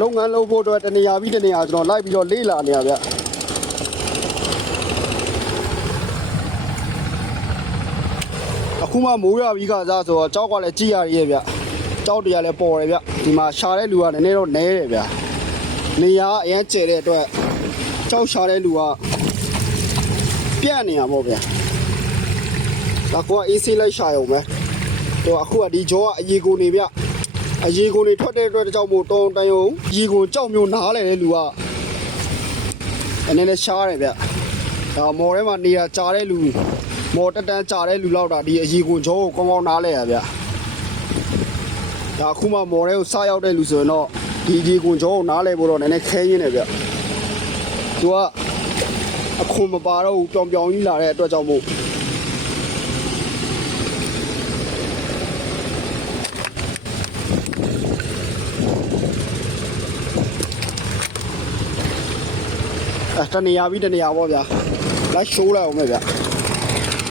လုပ်ငန်းလုပ်ဖို့အတွက်တနေရာပြီးတနေရာကျွန်တော်လိုက်ပြီးတော့လေးလာနေရဗျအခုမှမိုးရပြီးခါစားဆိုတော့ကြောက်ကလည်းကြည်ရရဲ့ဗျကြောက်တရားလည်းပေါ်တယ်ဗျဒီမှာရှာတဲ့လူကနည်းနည်းတော့နဲတယ်ဗျနေရာအရင်ကျဲတဲ့အတွက်ကြောက်ရှာတဲ့လူကပြန့်နေရပေါ့ဗျဒါကောအေးဆေးလိုက်ရှာရုံပဲတော့အခုကဒီကြောကအရေကိုနေဗျအရေကိုနေထွက်တဲ့အတွက်ကြောက်မို့တောင်းတန်ရုံရေကိုကြောက်မျိုးနားလဲတဲ့လူကအနေနဲ့ရှားတယ်ဗျဒါမော်ထဲမှာနေတာကြာတဲ့လူမော်တက်တန်းကြာတဲ့လူလောက်တာဒီအရေကိုကြောကိုကောင်းကောင်းနားလဲရဗျဒါအခုမှမော်ထဲကိုစရောက်တဲ့လူဆိုရင်တော့ဒီရေကိုကြောကိုနားလဲဖို့တော့နည်းနည်းခဲရင်းနေဗျသူကအခွန်မပါတော့ဘူးပြောင်ပြောင်ကြီးလာတဲ့အတွက်ကြောင့်မို့တနေရာပြီးတနေရာပေါ့ဗျာလိုက်ရှိုးလိုက်အောင်မယ်ဗျ